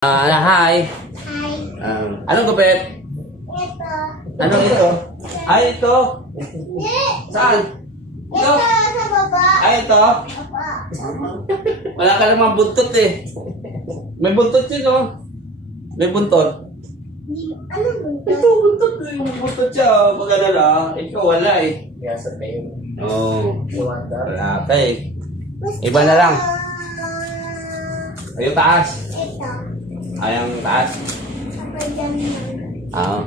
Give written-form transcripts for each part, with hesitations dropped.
Hi. Hi. Anong gupit? Ito. Anong ito? Ay, ito. Hindi. Saan? Ito. Ito sa baba. Ay, ito. Baba. Wala ka namang buntot eh. May buntot yun, oh. May buntot. Ano buntot? Ito, buntot. May buntot siya, oh. Pag ano na, ikaw wala eh. Yes, babe. Oo. You want that? Wala ka eh. Iba na lang. Yung taas. Ito. Ay, ang taas. Kapag dyan lang. Oo.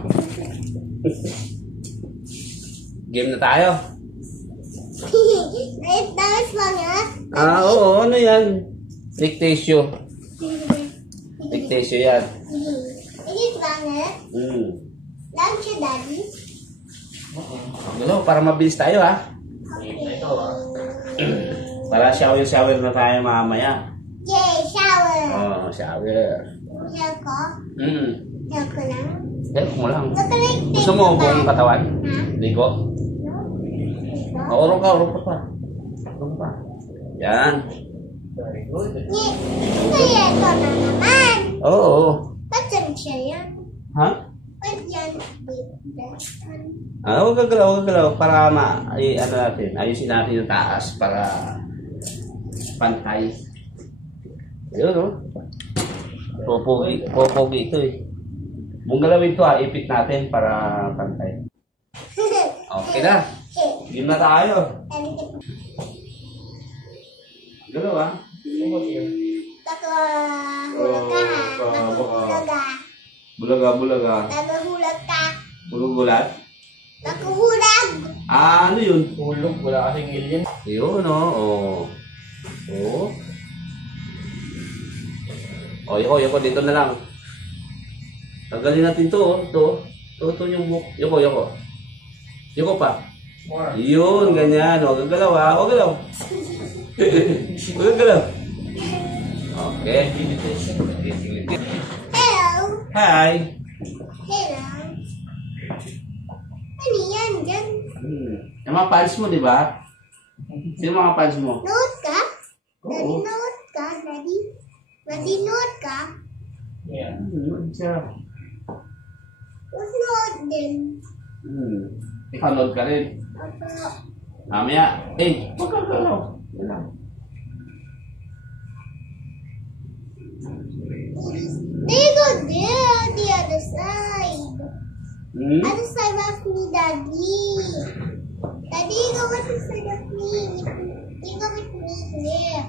Game na tayo. Taas lang ha? Oo. Ano yan? Dictatio. Dictatio yan. Inis lang ha? Lang siya, daddy. Gusto, para mabilis tayo ha. Okay. Para shower na tayo mamaya. Yay, shower. Oo, shower. Shower ko? Shower ko lang? Dahil mo lang. Nakalig. Gusto mo buong katawan? Ha? Ligo? Ito? Urong ka pa. Urong pa. Yan. Very good. Kaya ito na naman. Oo. Ba't dyan siya yan? Ha? Ba't yan? Huwag gagalaw. Para ano natin, ayusin natin yung taas para pantay. Ayun, no? Popogi ito eh. Kung galawin ito ipit natin para pantay. Okay na. Game na tayo. Galaw ah. Hulag ka ha. Hulag ka. Bulaga. Hulag ka. Bulugulat. Hulag. Ano yun? Hulog, wala kasing alien. Yun, oh. Oh. Oh, yoko, dito na lang. Tanggalin natin to, oh. Ito yung book. Yoko. Yoko pa. More. Yun, ganyan. Huwag gagalaw, ha. Huwag gagalaw. Huwag gagalaw. Okay. Hello. Hi. Hello. Ano yan dyan? Yung mga pants mo, di ba? Sino mga pants mo? Note ka? Daddy, Oo. note ka? Daddy? Daddy, note ka? Yeah. Yun siya. What's note din? Ikaw load ka rin. Opo. Mamaya. Huwag gagalaw. Yan lang. There you go there, the other side. Other side of me, Daddy. Daddy, you go with the side of me. You go with me here.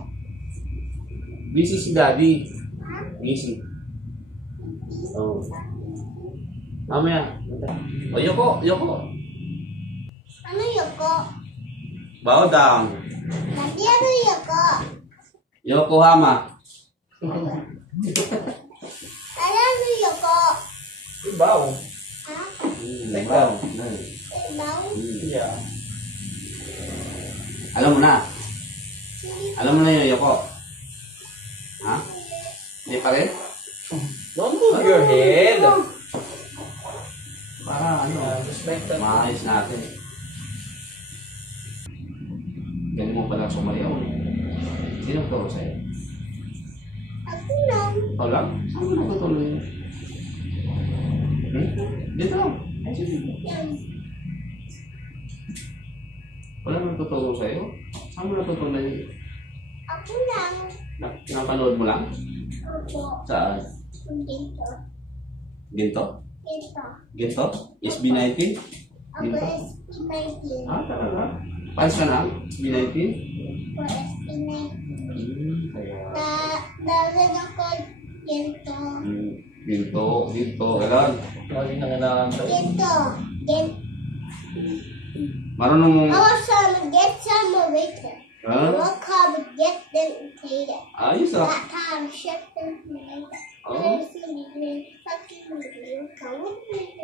Busy si Daddy. Huh? Busy. Oh. Mamaya. O, Yoko. Ano yoko? Bow down. Daddy, ano yoko? Yokohama. Daddy, ano yoko? Ibaw. Ha? Bow. Ibaw? Yeah. Alam mo na. Alam mo na yung Yoko. Ha? Hindi pa rin? Don't move your head. Para Just like that. maayos natin. Galing mo pala sumali ako. Sino turo sa'yo? Ako lang. Ikaw lang? Saan mo natutuloy? Dito lang. Ay, sige. Yan. Wala nang tuturo sa'yo? Saan mo natutuloy? Ako lang. Napanood mo lang? Opo. Saan? Dito. Ginto? Dito. Ginto? SB19? Ako SP19. Talaga? Pans ka na? SB19? Ako SP19. Kaya... Dahil ako ginto. Ginto. Ganon. Lagi nangangalan tayo. Ginto. Marunong mong... I want some, get some later. I Ha? want come get them later. Ayos ah. That time, ship them later. Oh. Fucking come.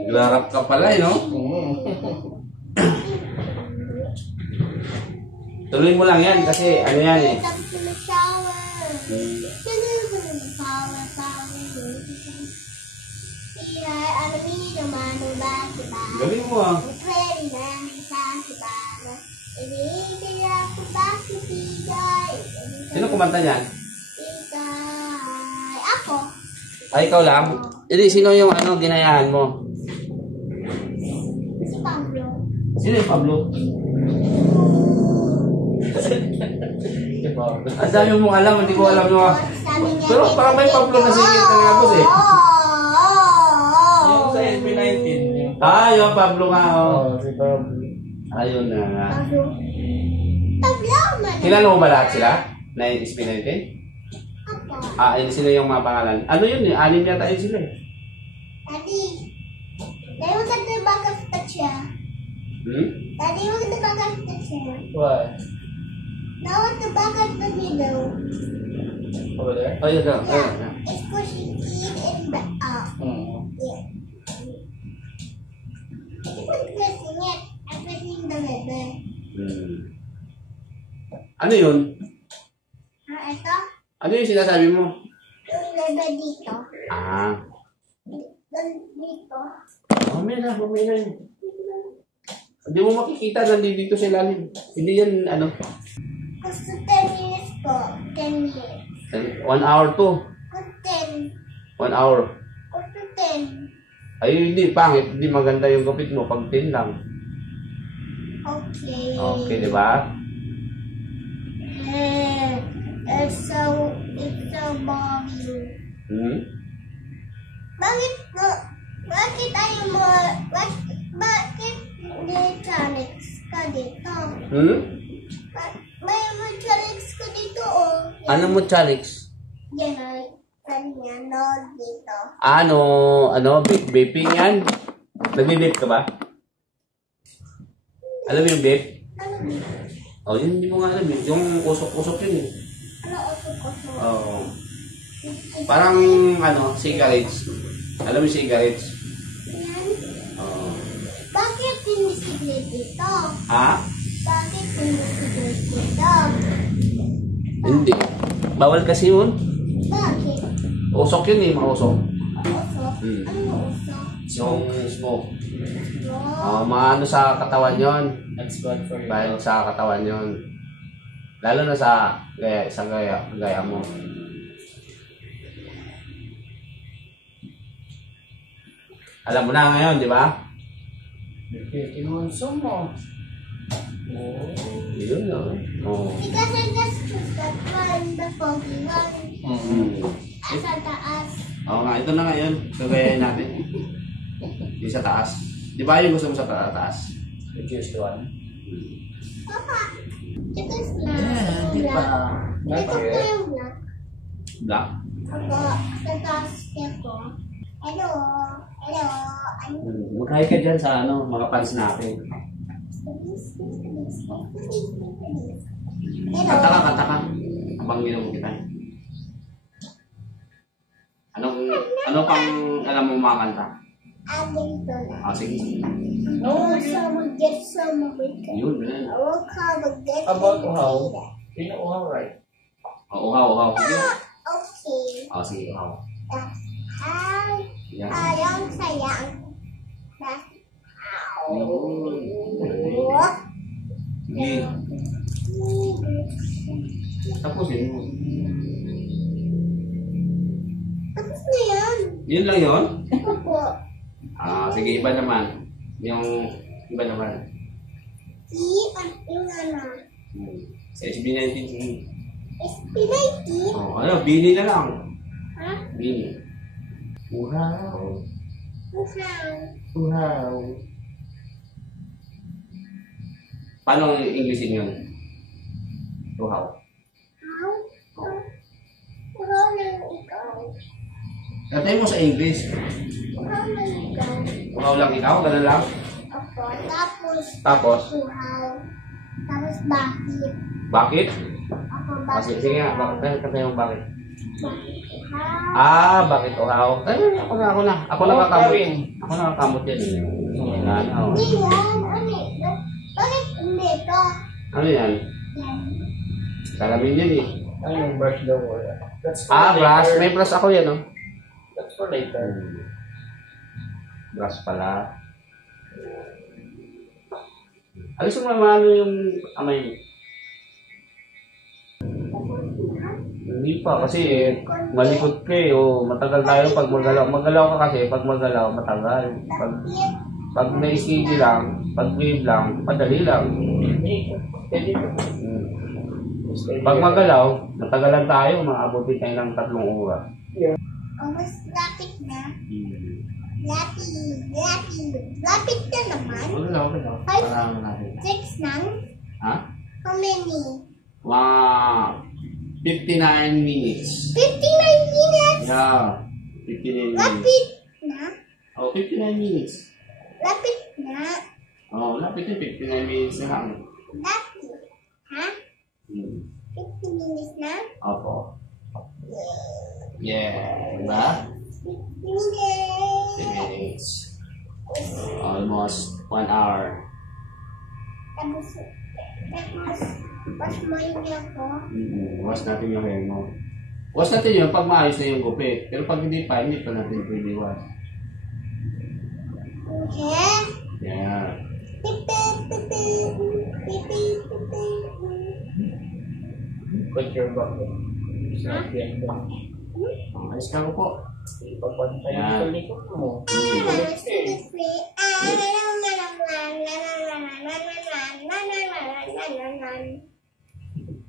Naglarap ka pala eh, no? Tuloy mo lang yan kasi ano yan eh. Come to the shower. Galing mo ah. Sino kumanta niyan? Ako. Ay, ikaw lang? Hindi, sino yung ano, ginayahan mo? Si Pablo. Sino yung Pablo? Diba? Ang dami mong alam, hindi ko alam yung... Sabi niya, Pero parang may Pablo na singit talaga boss eh. Yung sa SB19. Yung Ah, yung Pablo nga, oh. si Pablo. Ayun na nga. Pablo. Pablo, man. Kilala mo ba lahat sila? Na yung SB19? Apa. Ah, yun sino yung mga pangalan? Ano yun eh? Anim yata yun sila eh. Daddy. Daddy, maganda yung bagas pa siya. Hmm? Daddy, maganda yung bagas pa siya. Why? Nawat the bagas na middle. Over there? Oh, yun daw. Yeah. It's pushing in and back up. Hmm. Yeah. I'm pressing it. I'm pressing the lever. Hmm. Ano yun? Ah, ito. Ano yung sinasabi mo? Yung lever dito. Ah. Dito. Mamaya na yun. Hindi mo makikita, nandito sa ilalim. Hindi yan, ano, Gusto 10 minutes po. 10 minutes. 1 hour to. Gusto 10. 1 hour. Gusto 10. Ay, hindi, pangit. Hindi maganda yung gupit mo pag 10 lang. Okay. Okay, di ba? It's so boring. Hmm? Bakit ayaw mo, bakit mechanics ka dito? Hmm? May mechanics ka dito, oh. Ano mo, Chalix? Yan, kanya, no, dito. Ano, vaping yan? Nagbe-vape ka ba? Alam mo yung vape? Ano dito? Oh, yun, hindi mo nga alam eh. Yung usok-usok yun eh. Ano oso-oso? Oo. Parang, cigarettes. Alam mo yung cigarettes? Yan. Oo. Bakit hindi siglit dito? Ha? Bakit hindi siglit dito? Hindi. Bawal kasi yun. Bakit? Usok yun eh, mga usok. Oso? Hmm. Ano oso? Yung smoke. Wow. Mga sa katawan yon. That's bad for you. Dahil sa katawan yon. Lalo na sa gaya mo. Alam mo na ngayon, di ba? Okay, kinonso mo. Oh. Yun na. Oh. Because I just choose that one, the foggy one. Mm-hmm. Sa taas. Oo nga, ito na ngayon. Gagayain natin. Yung sa taas. Di ba yung gusto mo sa taas? You choose one. Papa, ito is na. Di ba? Not Ito po yet. yung black. Black. Ako, sa taas niya ko. Hello. Hello. Ano? Mag-hi ka dyan sa mga fans natin. Hello. Kanta ka. Habang ginong kita. Ano pang alam mo makakanta? Adding to na. Ah, sige. No, Get some bacon. Yun, man. I will come and get About some how? bacon. Pinuuhaw, right? Uhaw. Sige. Okay. Ah, sige, uhaw. Hi. Yan. Sayang. Yun. Sige. Tapusin mo. Tapos na yan. Yun lang yun? Opo. Ah, sige, iba naman. Yung iba naman. Yung ano. Sa SB19. SB19? Oh, Bini na lang. Ha? Bini. Uhaw. Mukhang. Uhaw. Paano ang Englishin yun? Uhaw. How? Uhaw lang ikaw. Katay mo sa English. Uhaw lang ikaw. Uhaw lang ikaw, ganun lang. Opo. Tapos, Tapos, uhaw. Tapos bakit? bakit? Ako Ah, bakit? sige nga, bakit? Katay mo bakit? Bakit uhaw? Ah, bakit uhaw? Ay, ako na. Ako nakakamot. Kawin. Ako nakakamot yan. Ano? Hindi yan. Ano? Bakit hindi ito? Ano yan? Yan. Salamin yan eh. Ano yung brush the word? That's for Ah, later. brush. May brush ako yan, oh. That's for later. Brush pala. Alisin mo naman yung amay mo. Tapos na. Hindi pa kasi malikot ka eh. O, matagal tayo pag magalaw. Magalaw ka kasi pag magalaw matagal. Pag na-schedule lang, pag wave lang, madali lang. Pwede ko. Pag magalaw, natagalan tayo, maabutin tayo ng 3 oras. Almost lapit na. Lapit na naman. Magalaw. Parang natin. 6 na. Ha? How many? 59 minutes. 59 minutes? Yeah. 59 minutes. Lapit na? Oh, 59 minutes. Lapit na? Oh, lapit na 59 minutes na lang. Lapit. Ha? 50 minutes na? Opo. Yeah. Diba? 50 minutes. 50 minutes. Almost 1 hour. Tapos, wash mo yung hair ko. Wash natin yung hair mo. Wash natin yun pag maayos na yung gupit. Pero pag hindi pa natin pwede wash. Okay? Yeah. Put your back. It's not yan. Ayos ka ko po. Ipapantay Yan. sa likod mo.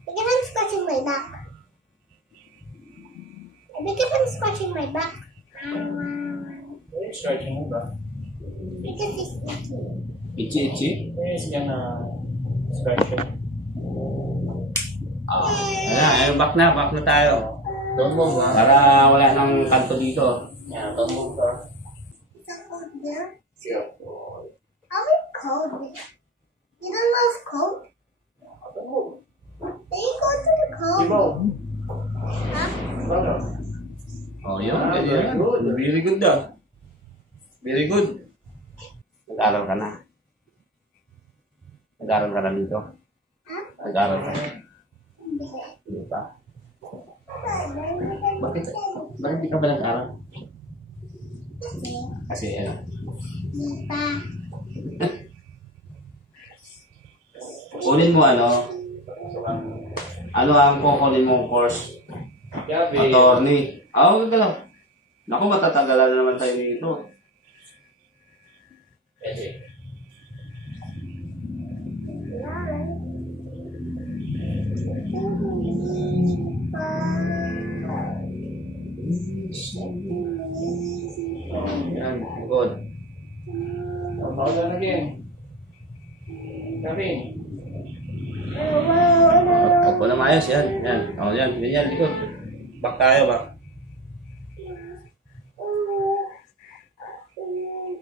Because I'm scratching my back. Because I'm scratching my back. Wait, stretching mo ba? Because it's itchy. Itchy. Yes, yan na stretching. Ayan, back na tayo. Don't move ha. Para wala nang kanto dito. Yeah, don't move ha. Is that cold there? Sure. How is cold? You don't love cold? Don't move. Then you go to the cold. Ibo. Huh? Brother. Oh, yun. Very good. Very good daw. Very good. Nag-aral ka na. Nag-aral ka na dito. Huh? Nag-aral ka na. Hindi. Hindi pa. Bakit di ka ba nag-aral? Kasi ano? Hindi pa. Kunin mo ano? Ano ang kukunin mong course? Gabi. Attorney. Oo, gano'n. Naku, matatagalan na naman tayo dito. Pwede. Yan, good. Hold on again. Gabi. Opo na maayos, yan. Yan. O, yan. Yan, likod. Back tayo, back.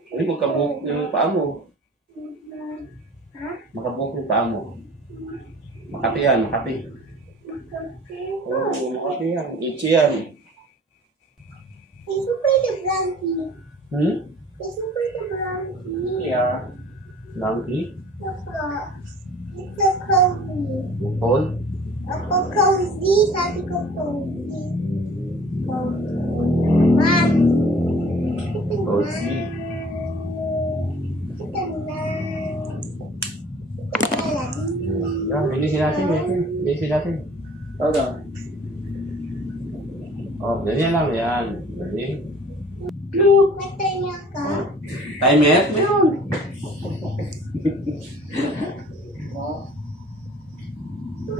Uy, magkabuhok yung paa mo. Makabuhok yung paa mo. Makati yan, makati. Oo, makati yan. Itchy yan. Is it pretty blankie? Hmm? Is it pretty blankie? Yeah. Lanky? It's a cozy. Bukol? Ako cozy, sabi ko cozy. Cozy. Man. Cozy. Ito na. Alam. Yan, bilisin natin. Bilisin natin. Hold on. Oh, ganyan lang. Yan. Galing. Matay niya ka. Timer? Meron.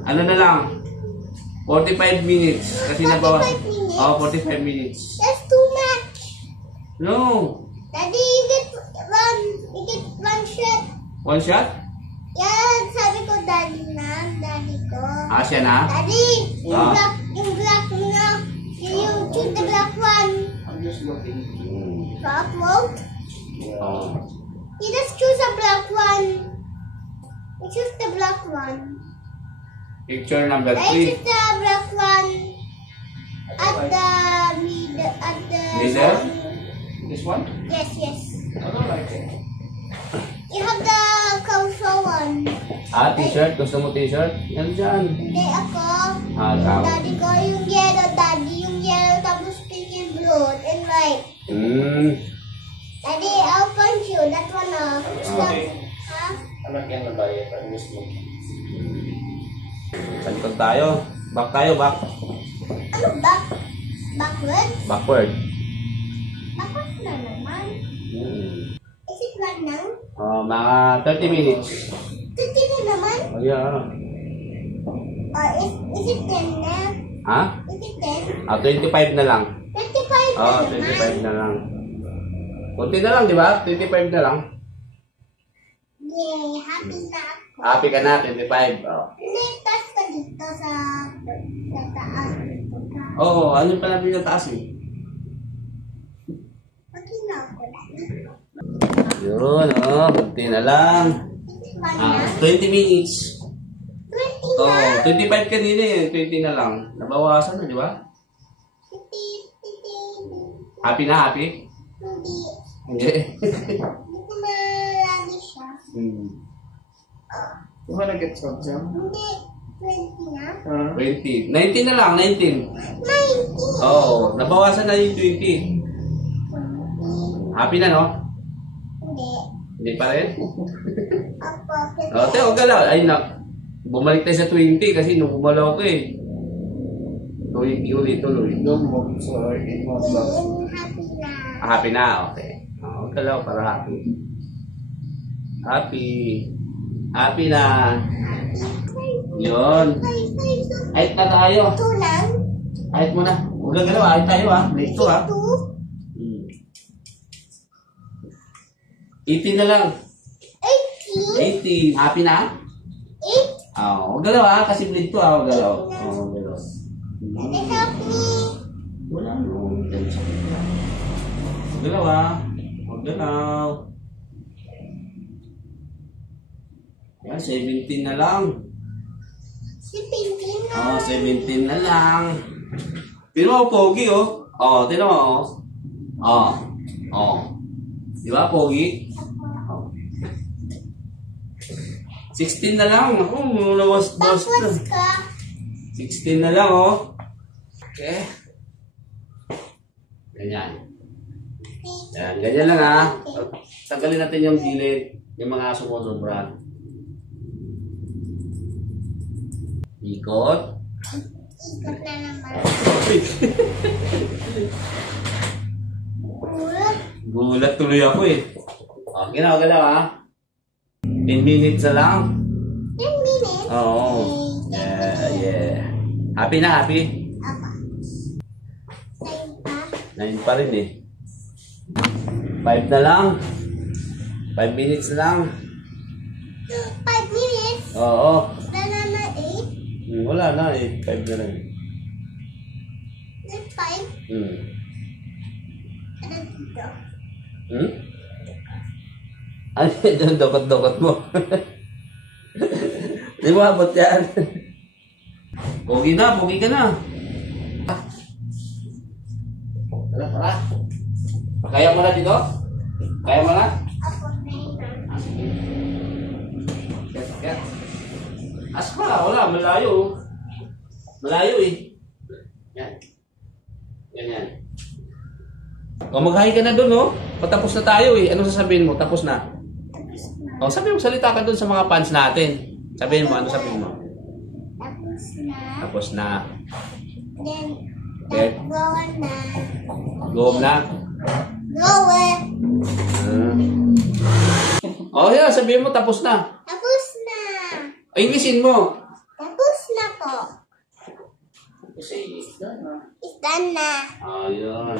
Ano na lang? 45 minutes. Kasi nabawa. 45 minutes? Oh, 45 minutes. That's too much. No. Daddy, you get one shot. One shot? Yan, sabi ko daddy na. Daddy ko. Ah, siya na? Daddy, Ah. yung black na. You choose the black one. I'm just looking. Black one? Oh. You just choose a black one. You choose the black one. Picture number I 3. choose the black one. At the Middle? This one? Yes, yes. I don't like it. You have the casual one. Ah, t-shirt. Gusto mo t-shirt? Yan dyan. Hindi ako. Ah, tao. Daddy ko yung yellow, daddy yung yellow, tapos pink yung blue, and white. Daddy, I'll punch you. That one, Okay. Huh? Anak yan na bayad. I'm just looking. Sa likod tayo. Back tayo, back. Ano back? Backwards? Backward. Backwards na naman. Is it right now? Mga 30 minutes. 30 na naman? Oh, yeah. Or is it 10 na? Ha? Is it 10? 25 na lang. 25 na naman? 25 na lang. Kunti na lang, di ba? 25 na lang. Yay, happy na ako. Happy ka na, 25. Hindi, taas ka dito sa taas. Oo, ano pa natin yung taas eh? Pagkina ako na. Yun, kunti na lang. Is it right na? 20 minutes. 20 na? 25 kanina eh. 20 na lang. Nabawasan na, di ba? Happy na, happy? Hindi. Hindi. Hindi ko malagi siya. Di ba nag-gets up siya? Hindi. 20 na? 20. 19 na lang, 19. 19. Oo, nabawasan na yung 20. Happy na, no? Hindi. Hindi pa rin? Opo. Huwag ka lang. Ay, bumalik tayo sa 20 kasi nung gumalaw ko eh. 20 ulit tuloy. Don't move sa inbound box. Happy na. Happy na, okay. Huwag ka lang para happy. Happy. Happy na. Yun. Ahit na tayo. Ito lang. Ahit mo na. Huwag ka galaw. Ahit tayo ha. Late to ha. 18 na lang. 18. 18. Happy na? 8. Huwag galaw ha. Kasi late to ha. Huwag galaw. Huwag galaw. Can you help me? Wala. Huwag galaw ha. Huwag galaw. Yan, 17 na lang. Si Pinky na. 17 na lang. Tino mo, pogi oh. Tino mo oh. Di ba, pogi? 16 na lang. Ako, nawas-was na. Tapos ka. 16 na lang, oh. Okay. Ganyan. Ganyan lang, ha. Tanggalin natin yung gilid. Yung mga sumusobra. Ikot. Ikot na naman. Ulat. Gulat tuloy ako, eh. Ginawa, ha. 10 minutes na lang. 10 minutes? Oo. Yeah. Happy na, happy? Apa. 9 pa. 9 pa rin eh. 5 na lang. 5 minutes lang. 5 minutes? Oo. Na naman 8? Wala na eh. 5 na lang. Then 5? Ano dito? Ano yung dokot-dokot mo? Di mo abot yan. Pogi ka na. Tara. Kaya mo na dito? Kaya mo na? Ako na yun. Kaya. As pa, wala. Malayo. Malayo eh. Yan. Ganyan. O mag-hi ka na dun, oh. Patapos na tayo eh. Ano sasabihin mo? Tapos na. O sabihin mo, salita ka dun sa mga fans natin. Sabihin mo, ano sabihin mo? Tapos na. Tapos na. Then, go na. Go na. Go eh. O yeah, sabihin mo, tapos na. Tapos na. Englishin mo. Tapos na po. Kasi, It's done na. yun.